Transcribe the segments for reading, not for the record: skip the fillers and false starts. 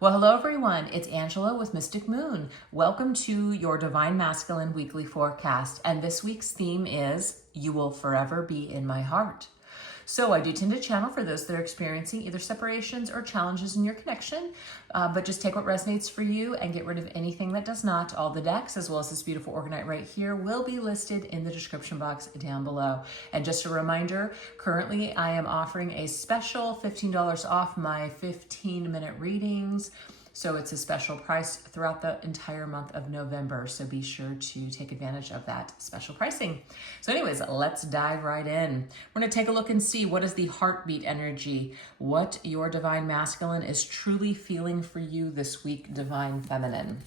Well, hello everyone. It's Angela with Mystic Moon. Welcome to your Divine Masculine Weekly Forecast. And this week's theme is You Will Forever Be in My Heart. So I do tend to channel for those that are experiencing either separations or challenges in your connection, but just take what resonates for you and get rid of anything that does not. All the decks, as well as this beautiful Orgonite right here, will be listed in the description box down below. And just a reminder, currently I am offering a special $15 off my 15-minute readings. So it's a special price throughout the entire month of November. So be sure to take advantage of that special pricing. So anyways, let's dive right in. We're going to take a look and see what is the heartbeat energy, what your Divine Masculine is truly feeling for you this week, Divine Feminine.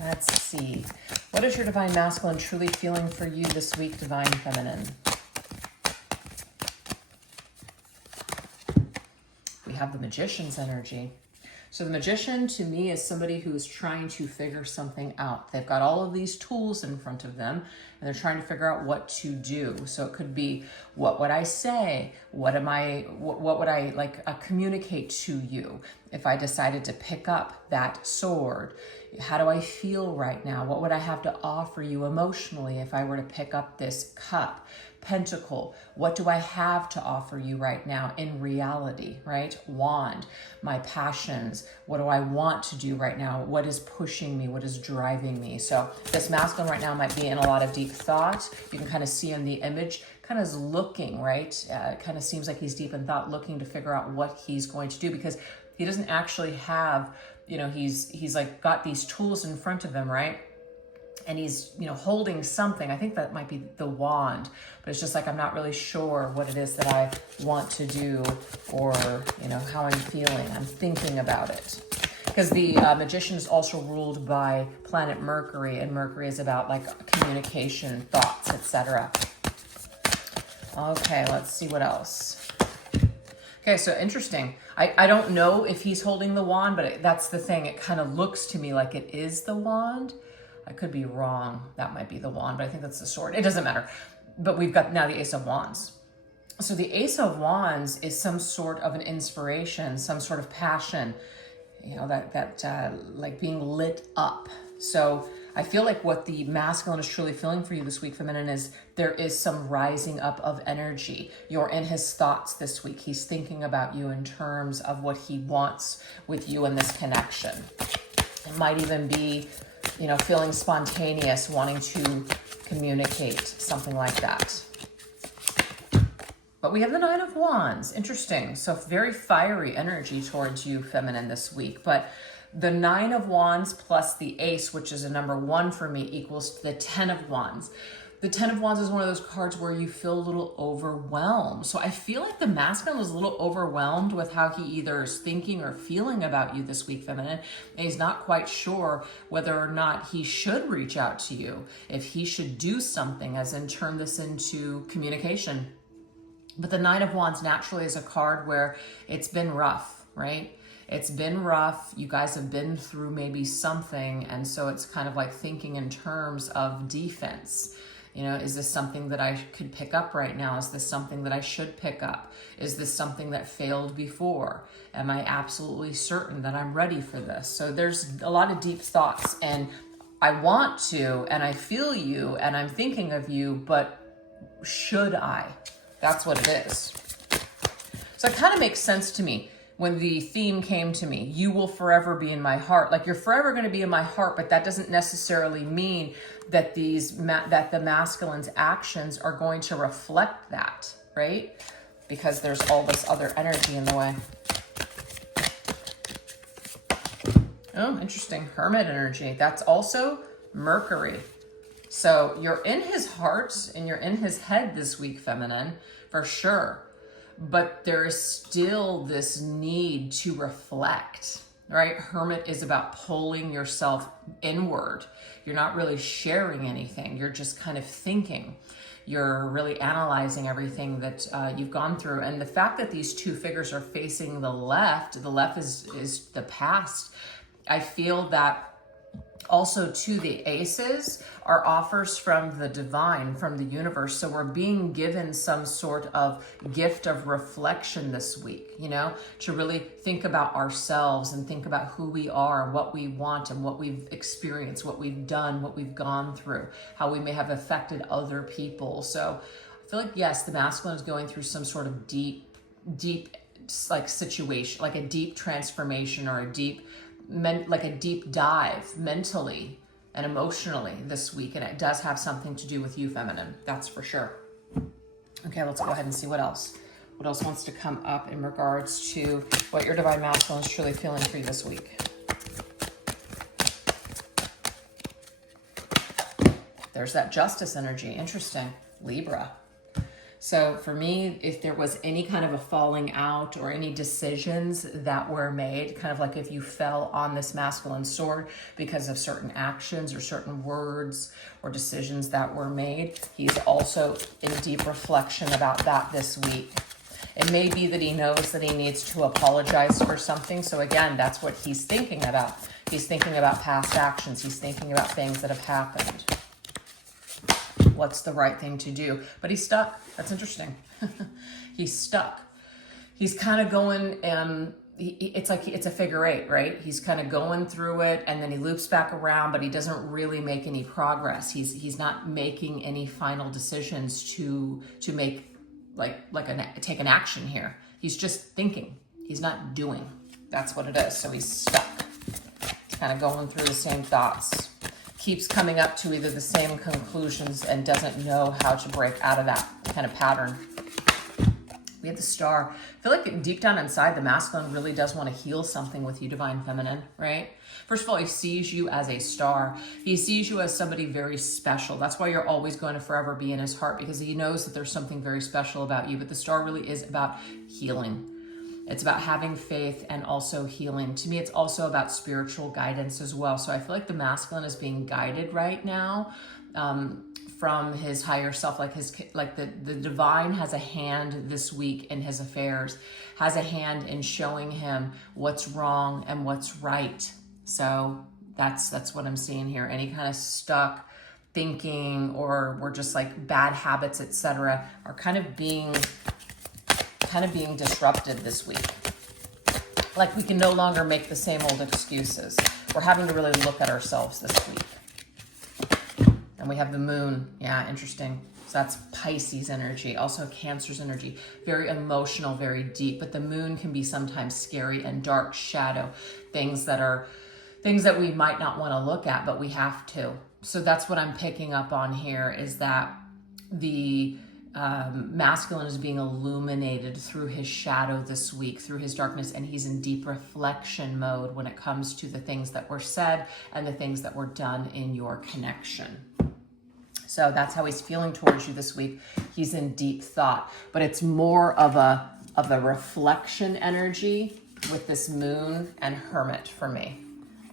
Let's see. What is your Divine Masculine truly feeling for you this week, Divine Feminine? We have the Magician's energy. So the Magician, to me, is somebody who is trying to figure something out. They've got all of these tools in front of them, and they're trying to figure out what to do. So it could be, what would I say? What would I communicate to you if I decided to pick up that sword? How do I feel right now? What would I have to offer you emotionally if I were to pick up this cup? Pentacle, what do I have to offer you right now in reality, right? Wand, my passions, what do I want to do right now? What is pushing me? What is driving me? So this masculine right now might be in a lot of deep thought. You can kind of see in the image, kind of is looking, right? Kind of seems like he's deep in thought, looking to figure out what he's going to do, because he doesn't actually have, he's like got these tools in front of him, right? And he's, holding something. I think that might be the wand, but it's just like, I'm not really sure what it is that I want to do, or, how I'm feeling. I'm thinking about it. Because the Magician is also ruled by planet Mercury, and Mercury is about like communication, thoughts, etc. Okay, let's see what else. Okay, so interesting. I don't know if he's holding the wand, but that's the thing. It kind of looks to me like it is the wand. I could be wrong. That might be the wand, but I think that's the sword. It doesn't matter. But we've got now the Ace of Wands. So the Ace of Wands is some sort of an inspiration, some sort of passion, like being lit up. So I feel like what the masculine is truly feeling for you this week, feminine, is there is some rising up of energy. You're in his thoughts this week. He's thinking about you in terms of what he wants with you in this connection. It might even be, feeling spontaneous, wanting to communicate, something like that. But we have the Nine of Wands. Interesting. So very fiery energy towards you, feminine, this week. But the Nine of Wands plus the Ace, which is a number 1 for me, equals to the 10 of Wands. The 10 of Wands is one of those cards where you feel a little overwhelmed. So I feel like the masculine was a little overwhelmed with how he either is thinking or feeling about you this week, feminine. And he's not quite sure whether or not he should reach out to you, if he should do something, as in turn this into communication. But the Nine of Wands naturally is a card where it's been rough, right? It's been rough. You guys have been through maybe something. And so it's kind of like thinking in terms of defense. Is this something that I could pick up right now? Is this something that I should pick up? Is this something that failed before? Am I absolutely certain that I'm ready for this? So there's a lot of deep thoughts, and I want to, and I feel you, and I'm thinking of you, but should I? That's what it is. So it kind of makes sense to me when the theme came to me. You will forever be in my heart. Like, you're forever going to be in my heart, but that doesn't necessarily mean that that the masculine's actions are going to reflect that, right? Because there's all this other energy in the way. Oh, interesting. Hermit energy. That's also Mercury. So you're in his heart and you're in his head this week, feminine, for sure. But there is still this need to reflect, right? Hermit is about pulling yourself inward. You're not really sharing anything. You're just kind of thinking. You're really analyzing everything that you've gone through. And the fact that these two figures are facing the left is the past. I feel that Also, to the aces are offers from the divine, from the universe. So we're being given some sort of gift of reflection this week, you know, to really think about ourselves and think about who we are, what we want, and what we've experienced, what we've done, what we've gone through, how we may have affected other people. So I feel like, yes, the masculine is going through some sort of deep like situation, like a deep transformation or a deep dive mentally and emotionally this week. And it does have something to do with you, feminine. That's for sure. Okay, let's go ahead and see what else. What else wants to come up in regards to what your divine masculine is truly feeling for you this week? There's that justice energy. Interesting. Libra. So for me, if there was any kind of a falling out or any decisions that were made, kind of like if you fell on this masculine sword because of certain actions or certain words or decisions that were made, he's also in deep reflection about that this week. It may be that he knows that he needs to apologize for something. So again, that's what he's thinking about. He's thinking about past actions. He's thinking about things that have happened. What's the right thing to do? But he's stuck. That's interesting. He's stuck. He's kind of going, it's like it's a figure eight, right? He's kind of going through it and then he loops back around, but he doesn't really make any progress. He's not making any final decisions to make take an action here. He's just thinking. He's not doing. That's what it is. So he's stuck. Kind of going through the same thoughts. Keeps coming up to either the same conclusions and doesn't know how to break out of that kind of pattern. We have the star. I feel like deep down inside, the masculine really does want to heal something with you, divine feminine, right? First of all, he sees you as a star. He sees you as somebody very special. That's why you're always going to forever be in his heart, because he knows that there's something very special about you. But the star really is about healing. It's about having faith and also healing. To me, it's also about spiritual guidance as well. So I feel like the masculine is being guided right now from his higher self. The divine has a hand this week in his affairs, has a hand in showing him what's wrong and what's right. So that's what I'm seeing here. Any kind of stuck thinking or we're just like bad habits, etc., are kind of being disrupted this week. Like we can no longer make the same old excuses. We're having to really look at ourselves this week. And we have the moon. Yeah, interesting. So that's Pisces energy, also Cancer's energy. Very emotional, very deep. But the moon can be sometimes scary and dark shadow. Things that we might not want to look at, but we have to. So that's what I'm picking up on here, is that the masculine is being illuminated through his shadow this week, through his darkness, and he's in deep reflection mode when it comes to the things that were said and the things that were done in your connection. So that's how he's feeling towards you this week. He's in deep thought, but it's more of a reflection energy with this moon and hermit for me.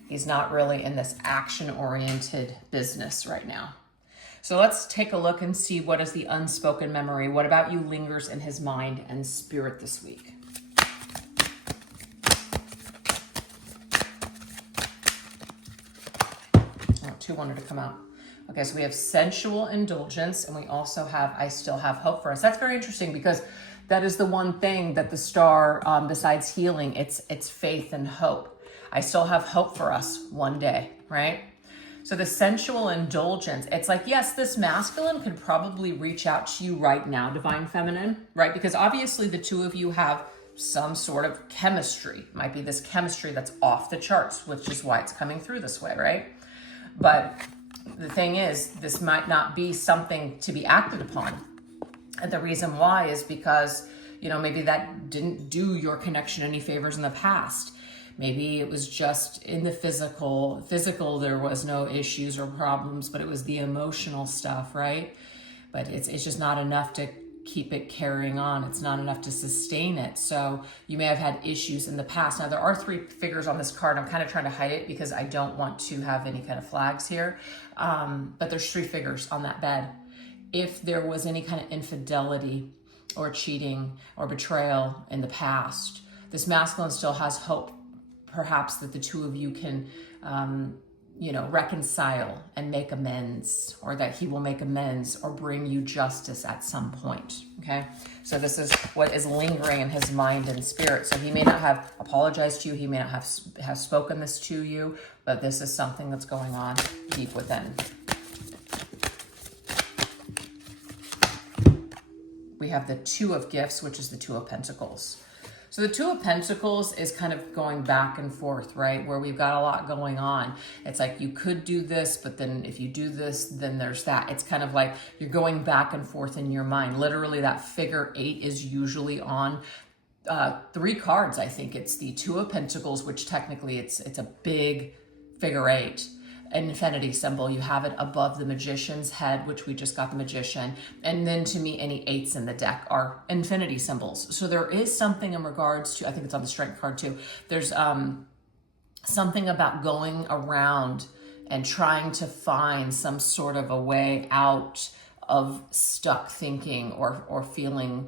He's not really in this action-oriented business right now. So let's take a look and see what is the unspoken memory. What about you lingers in his mind and spirit this week? Oh, 2 wanted to come out. Okay, so we have sensual indulgence, and we also have I still have hope for us. That's very interesting, because that is the one thing that the star, besides healing, it's faith and hope. I still have hope for us one day, right? So the sensual indulgence, it's like, yes, this masculine could probably reach out to you right now, divine feminine, right? Because obviously the two of you have some sort of chemistry. It might be this chemistry that's off the charts, which is why it's coming through this way, right? But the thing is, this might not be something to be acted upon. And the reason why is because, maybe that didn't do your connection any favors in the past. Maybe it was just in the physical, there was no issues or problems, but it was the emotional stuff, right? But it's just not enough to keep it carrying on. It's not enough to sustain it. So you may have had issues in the past. Now there are 3 figures on this card. I'm kind of trying to hide it because I don't want to have any kind of flags here. But there's 3 figures on that bed. If there was any kind of infidelity or cheating or betrayal in the past, this masculine still has hope, perhaps, that the two of you can, reconcile and make amends, or that he will make amends or bring you justice at some point. Okay. So this is what is lingering in his mind and spirit. So he may not have apologized to you. He may not have spoken this to you, but this is something that's going on deep within. We have the Two of Gifts, which is the Two of Pentacles. So the Two of Pentacles is kind of going back and forth, right? Where we've got a lot going on. It's like you could do this, but then if you do this, then there's that. It's kind of like you're going back and forth in your mind. Literally, that figure 8 is usually on 3 cards. I think it's the Two of Pentacles, which technically it's a big figure 8. An infinity symbol. You have it above the Magician's head, which we just got the Magician. And then to me, any 8s in the deck are infinity symbols. So there is something in regards to, I think it's on the Strength card too. There's something about going around and trying to find some sort of a way out of stuck thinking or feeling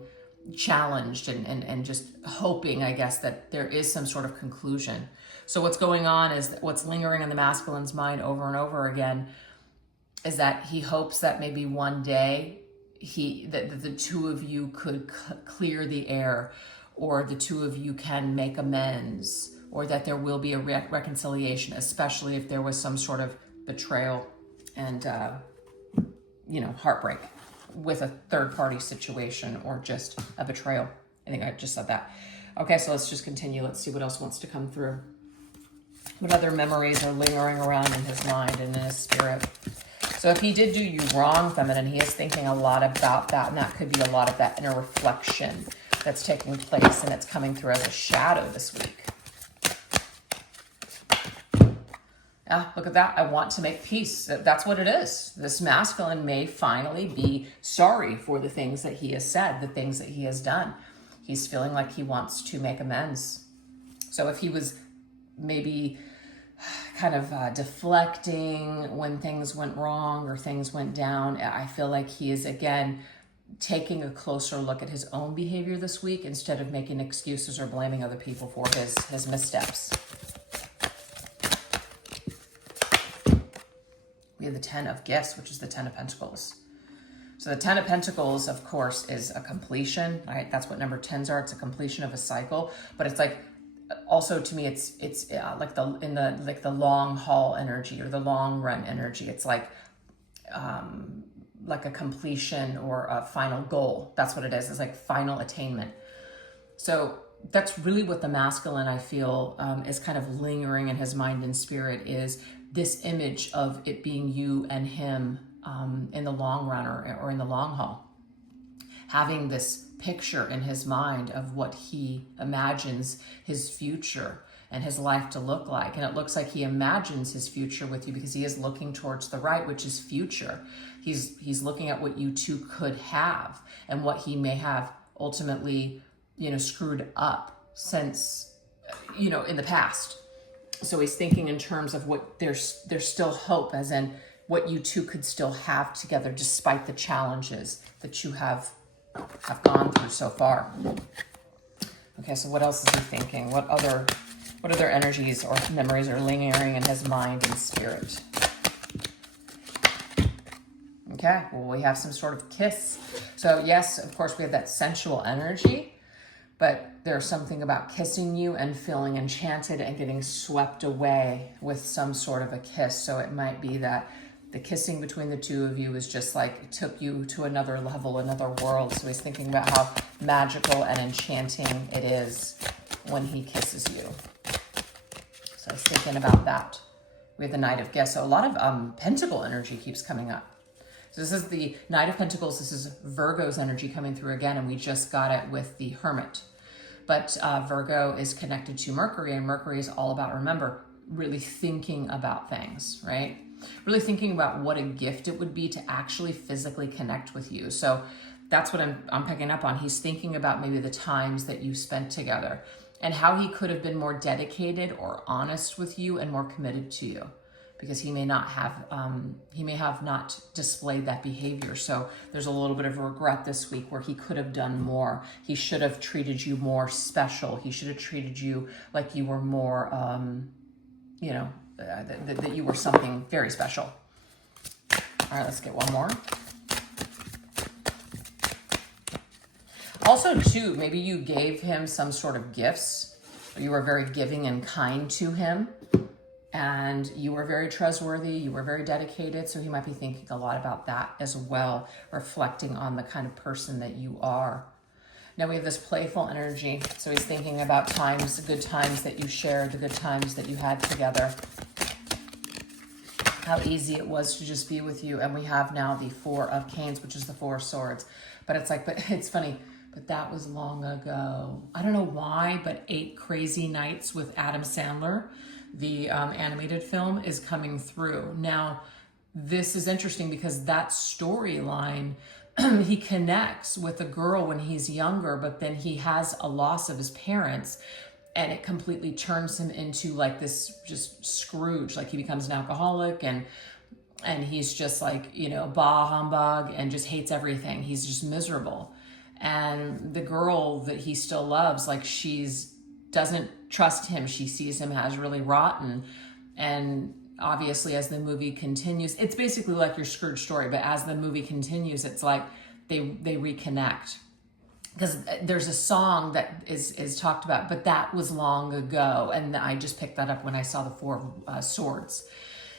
challenged and just hoping, I guess, that there is some sort of conclusion. So what's going on is that what's lingering in the masculine's mind over and over again is that he hopes that maybe one day that the two of you could clear the air, or the two of you can make amends, or that there will be a reconciliation, especially if there was some sort of betrayal and heartbreak with a third party situation, or just a betrayal. I think I just said that. Okay, so let's just continue. Let's see what else wants to come through. What other memories are lingering around in his mind and in his spirit? So if he did do you wrong, feminine, he is thinking a lot about that, and that could be a lot of that inner reflection that's taking place, and it's coming through as a shadow this week. Look at that. I want to make peace. That's what it is. This masculine may finally be sorry for the things that he has said, the things that he has done. He's feeling like he wants to make amends. So if he was maybe kind of deflecting when things went wrong or things went down, I feel like he is, again, taking a closer look at his own behavior this week instead of making excuses or blaming other people for his missteps. We have the Ten of Gifts, which is the Ten of Pentacles. So the Ten of Pentacles, of course, is a completion, right? That's what number 10s are. It's a completion of a cycle, but it's like, also to me, it's like the long haul energy or the long run energy. It's like a completion or a final goal. That's what it is. It's like final attainment. So that's really what the masculine, I feel, is kind of lingering in his mind and spirit, is this image of it being you and him in the long run or in the long haul. Having this picture in his mind of what he imagines his future and his life to look like. And it looks like he imagines his future with you because he is looking towards the right, which is future. He's looking at what you two could have and what he may have ultimately, screwed up since, in the past. So he's thinking in terms of what there's still hope, as in what you two could still have together despite the challenges that you have gone through so far. Okay, so what else is he thinking? What other energies or memories are lingering in his mind and spirit? Okay, well, we have some sort of kiss. So yes, of course, we have that sensual energy, but there's something about kissing you and feeling enchanted and getting swept away with some sort of a kiss. So it might be that the kissing between the two of you is just like, it took you to another level, another world. So he's thinking about how magical and enchanting it is when he kisses you. So I was thinking about that. We have the Knight of Gifts. So a lot of pentacle energy keeps coming up. So this is the Knight of Pentacles. This is Virgo's energy coming through again, and we just got it with the Hermit. But Virgo is connected to Mercury, and Mercury is all about, remember, really thinking about things, right? Really thinking about what a gift it would be to actually physically connect with you. So that's what I'm picking up on. He's thinking about maybe the times that you spent together and how he could have been more dedicated or honest with you and more committed to you, because he may have not displayed that behavior. So there's a little bit of regret this week where he could have done more. He should have treated you more special. He should have treated you like you were more, that you were something very special. All right, let's get one more. Also, too, maybe you gave him some sort of gifts. You were very giving and kind to him. And you were very trustworthy. You were very dedicated. So he might be thinking a lot about that as well, reflecting on the kind of person that you are. Now we have this playful energy. So he's thinking about times, the good times that you shared, the good times that you had together. How easy it was to just be with you. And we have now the Four of Canes, which is the Four of Swords. But it's like, but it's funny, but that was long ago. I don't know why, but 8 Crazy Nights with Adam Sandler, the animated film, is coming through. Now, this is interesting because that storyline, he connects with a girl when he's younger, but then he has a loss of his parents, and it completely turns him into like this just Scrooge. Like he becomes an alcoholic, and he's just like, you know, bah humbug, and just hates everything. He's just miserable. And the girl that he still loves, like doesn't trust him. She sees him as really rotten. And obviously as the movie continues, it's basically like your Scrooge story, but as the movie continues, it's like they reconnect. Because there's a song that is talked about, but that was long ago. And I just picked that up when I saw the Four of Swords.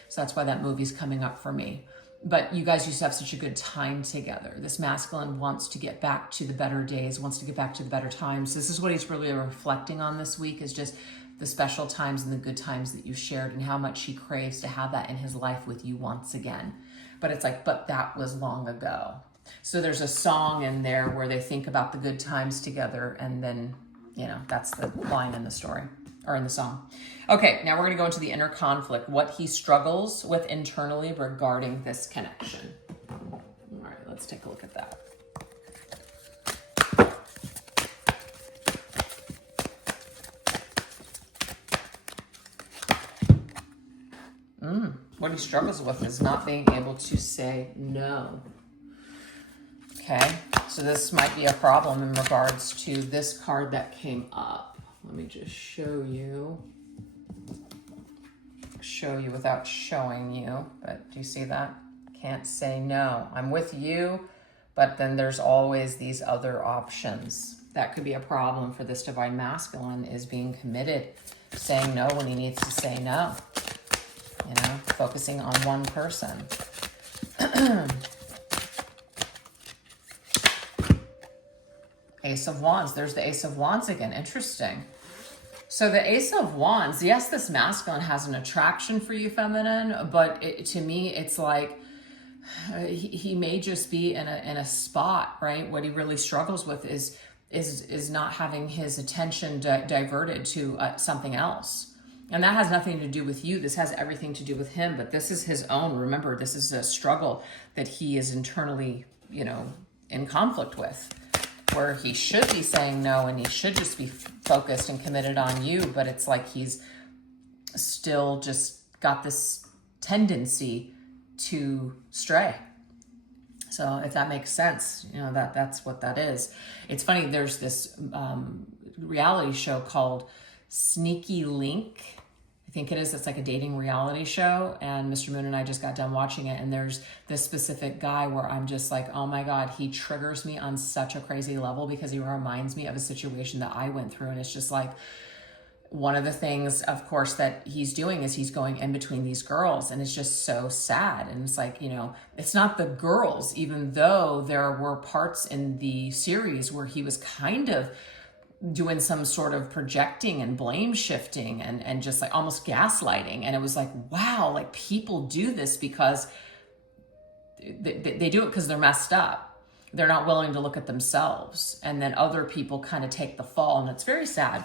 So that's why that movie's coming up for me. But you guys used to have such a good time together. This masculine wants to get back to the better days, wants to get back to the better times. This is what he's really reflecting on this week, is just the special times and the good times that you shared, and how much he craves to have that in his life with you once again. But it's like, but that was long ago. So there's a song in there where they think about the good times together, and then, you know, that's the line in the story, or in the song. Okay, now we're going to go into the inner conflict, what he struggles with internally regarding this connection. All right, let's take a look at that. What he struggles with is not being able to say no. Okay, so this might be a problem in regards to this card that came up. Let me just show you without showing you, but do you see that? Can't say no. I'm with you, but then there's always these other options. That could be a problem for this divine masculine, is being committed, saying no when he needs to say no. You know, focusing on one person. Ace of Wands. There's the Ace of Wands again. Interesting. So the Ace of Wands, yes, this masculine has an attraction for you, feminine, but to me, it's like he may just be in a spot, right? What he really struggles with is not having his attention diverted to something else. And that has nothing to do with you. This has everything to do with him, but this is his own. Remember, this is a struggle that he is internally, you know, in conflict with, where he should be saying no and he should just be focused and committed on you, but it's like he's still just got this tendency to stray. So if that makes sense, you know, that's what that is. It's funny, there's this reality show called Sneaky Link. I think it is. It's like a dating reality show, and Mr. Moon and I just got done watching it, and there's this specific guy where I'm just like, oh my God, he triggers me on such a crazy level because he reminds me of a situation that I went through. And it's just like, one of the things, of course, that he's doing is he's going in between these girls, and it's just so sad. And it's like, you know, it's not the girls, even though there were parts in the series where he was kind of doing some sort of projecting and blame shifting and just like almost gaslighting. And it was like, wow, like people do this because they do it because they're messed up. They're not willing to look at themselves. And then other people kind of take the fall, and it's very sad.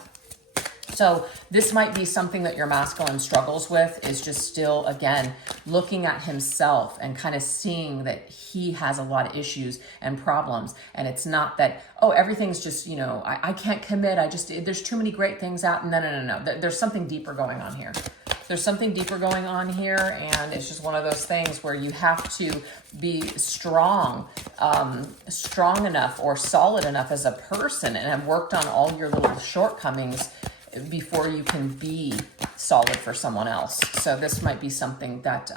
So this might be something that your masculine struggles with, is just still, again, looking at himself and kind of seeing that he has a lot of issues and problems. And it's not that, oh, everything's just, you know, I can't commit. There's too many great things out. No. There's something deeper going on here. There's something deeper going on here, and it's just one of those things where you have to be strong enough or solid enough as a person and have worked on all your little shortcomings before you can be solid for someone else. So this might be something that,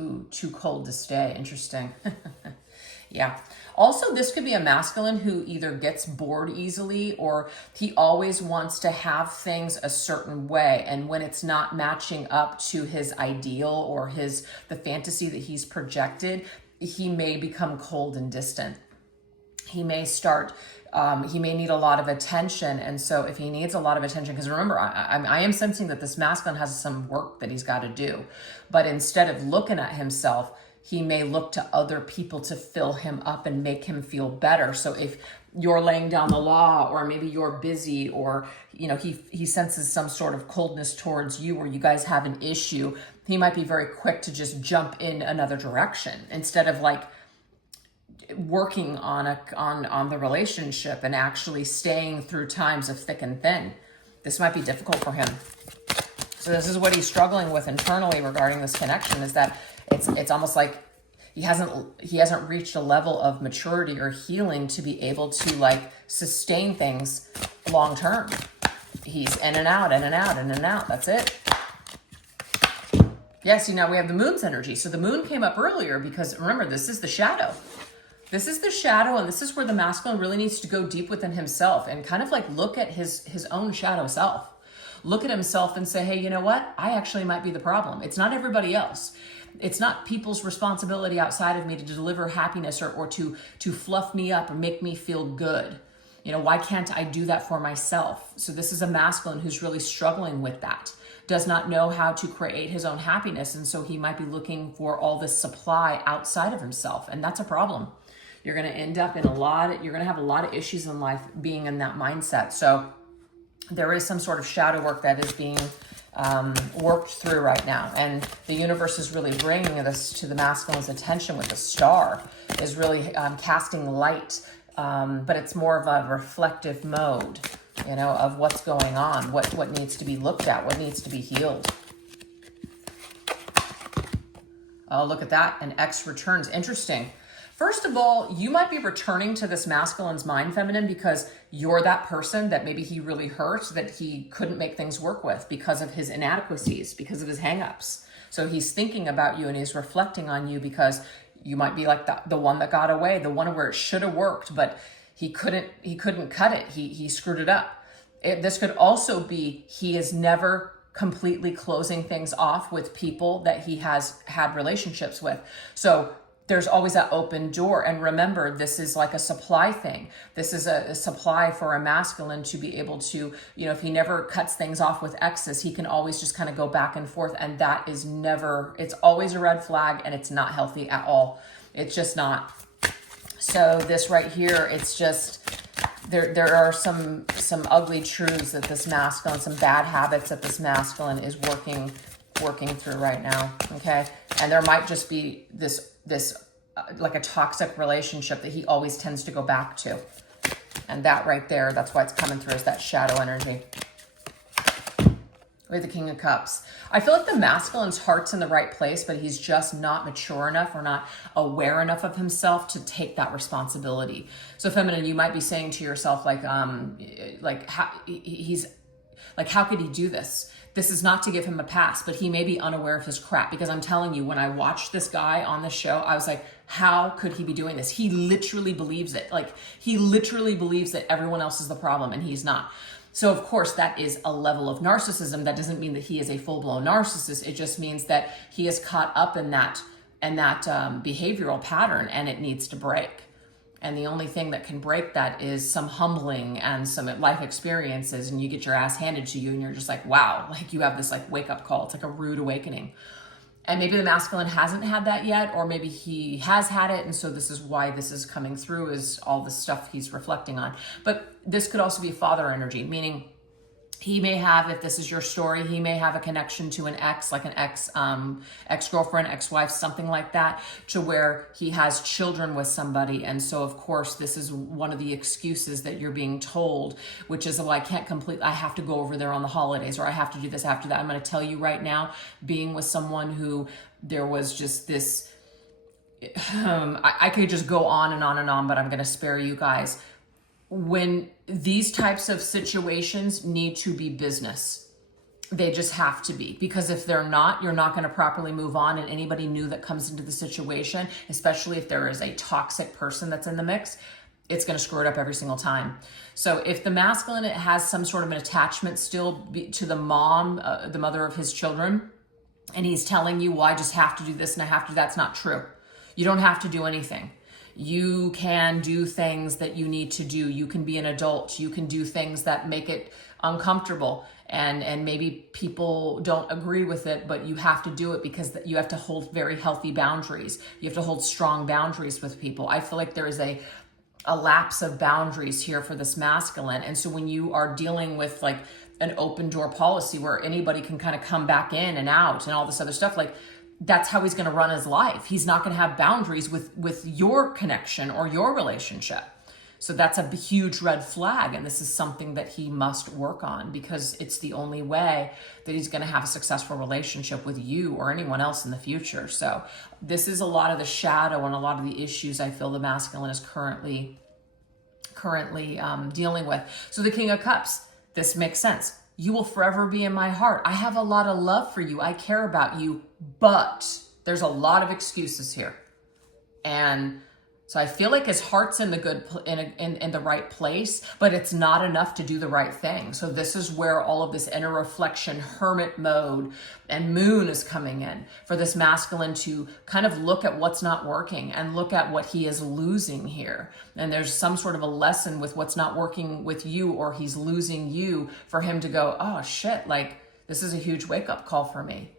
ooh, too cold to stay. Interesting. Yeah. Also, this could be a masculine who either gets bored easily or he always wants to have things a certain way. And when it's not matching up to his ideal or the fantasy that he's projected, he may become cold and distant. He may he may need a lot of attention. And so if he needs a lot of attention, because remember, I am sensing that this masculine has some work that he's got to do. But instead of looking at himself, he may look to other people to fill him up and make him feel better. So if you're laying down the law, or maybe you're busy, or, he senses some sort of coldness towards you, or you guys have an issue, he might be very quick to just jump in another direction instead of like working on the relationship and actually staying through times of thick and thin. This might be difficult for him. So this is what he's struggling with internally regarding this connection, is that it's almost like he hasn't reached a level of maturity or healing to be able to like sustain things long term. He's in and out, in and out, in and out. That's it. Yeah, see, now we have the moon's energy. So the moon came up earlier because remember, this is the shadow. This is the shadow, and this is where the masculine really needs to go deep within himself and kind of like look at his own shadow self. Look at himself and say, hey, you know what? I actually might be the problem. It's not everybody else. It's not people's responsibility outside of me to deliver happiness or to fluff me up or make me feel good. Why can't I do that for myself? So this is a masculine who's really struggling with that, does not know how to create his own happiness. And so he might be looking for all this supply outside of himself. And that's a problem. You're going to end up you're going to have a lot of issues in life being in that mindset. So there is some sort of shadow work that is being worked through right now. And the universe is really bringing this to the masculine's attention with the star, is really casting light. But it's more of a reflective mode, of what's going on, what needs to be looked at, what needs to be healed. Oh, look at that. An X returns. Interesting. First of all, you might be returning to this masculine's mind, feminine, because you're that person that maybe he really hurt, that he couldn't make things work with because of his inadequacies, because of his hangups. So he's thinking about you and he's reflecting on you because you might be like the one that got away, the one where it should have worked, but he couldn't cut it. He screwed it up. This could also be he is never completely closing things off with people that he has had relationships with. So there's always that open door. And remember, this is like a supply thing. This is a supply for a masculine to be able to, if he never cuts things off with exes, he can always just kind of go back and forth. And that is it's always a red flag, and it's not healthy at all. It's just not. So this right here, it's just, there are some ugly truths that this masculine, some bad habits that this masculine is working through right now. Okay. And there might just be this like a toxic relationship that he always tends to go back to. And that right there, that's why it's coming through, is that shadow energy. With the King of Cups. I feel like the masculine's heart's in the right place, but he's just not mature enough or not aware enough of himself to take that responsibility. So feminine, you might be saying to yourself, how could he do this? This is not to give him a pass, but he may be unaware of his crap, because I'm telling you, when I watched this guy on the show, I was like, how could he be doing this? He literally believes it. He literally believes that everyone else is the problem and he's not. So of course that is a level of narcissism. That doesn't mean that he is a full-blown narcissist. It just means that he is caught up in that behavioral pattern, and it needs to break. And the only thing that can break that is some humbling and some life experiences, and you get your ass handed to you and you're just like, wow, you have this wake up call. It's like a rude awakening. And maybe the masculine hasn't had that yet, or maybe he has had it. And so this is why this is coming through, is all the stuff he's reflecting on. But this could also be father energy, meaning he may have, if this is your story, he may have a connection to an ex, like an ex-girlfriend, ex-wife, something like that, to where he has children with somebody. And so, of course, this is one of the excuses that you're being told, which is, I have to go over there on the holidays, or I have to do this after that. I'm going to tell you right now, being with someone who there was just this, I could just go on and on and on, but I'm going to spare you guys. When these types of situations need to be business, They just have to be, because if they're not, you're not going to properly move on. And anybody new that comes into the situation, especially if there is a toxic person that's in the mix, it's going to screw it up every single time. So if the masculine has some sort of an attachment still to the mom, the mother of his children, and he's telling you, well, I just have to do this and I have to, that's not true. You don't have to do anything. You can do things that you need to do. You can be an adult. You can do things that make it uncomfortable. And maybe people don't agree with it, but you have to do it because you have to hold very healthy boundaries. You have to hold strong boundaries with people. I feel like there is a lapse of boundaries here for this masculine. And so when you are dealing with like an open door policy where anybody can kind of come back in and out and all this other stuff, like that's how he's going to run his life. He's not going to have boundaries with your connection or your relationship. So that's a huge red flag. And this is something that he must work on, because it's the only way that he's going to have a successful relationship with you or anyone else in the future. So this is a lot of the shadow and a lot of the issues I feel the masculine is currently dealing with. So the King of Cups, this makes sense. You will forever be in my heart. I have a lot of love for you. I care about you, but there's a lot of excuses here. And so I feel like his heart's in the right place, but it's not enough to do the right thing. So this is where all of this inner reflection, hermit mode, and moon is coming in for this masculine to kind of look at what's not working and look at what he is losing here. And there's some sort of a lesson with what's not working with you, or he's losing you, for him to go, oh shit, like this is a huge wake up call for me.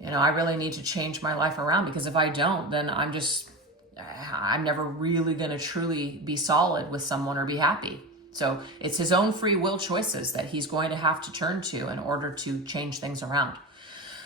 You know, I really need to change my life around, because if I don't, then I'm never really going to truly be solid with someone or be happy. So it's his own free will choices that he's going to have to turn to in order to change things around.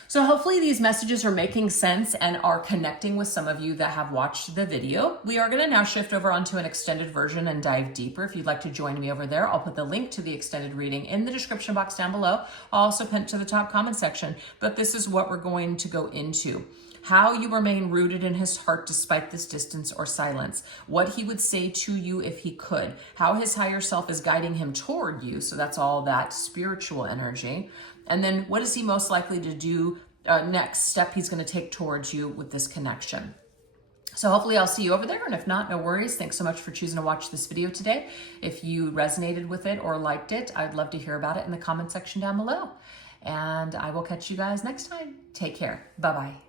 So hopefully these messages are making sense and are connecting with some of you that have watched the video. We are going to now shift over onto an extended version and dive deeper. If you'd like to join me over there, I'll put the link to the extended reading in the description box down below. I'll also pin it to the top comment section. But this is what we're going to go into. How you remain rooted in his heart despite this distance or silence. What he would say to you if he could. How his higher self is guiding him toward you. So that's all that spiritual energy. And then what is he most likely to do, next step he's going to take towards you with this connection. So hopefully I'll see you over there. And if not, no worries. Thanks so much for choosing to watch this video today. If you resonated with it or liked it, I'd love to hear about it in the comment section down below. And I will catch you guys next time. Take care. Bye-bye.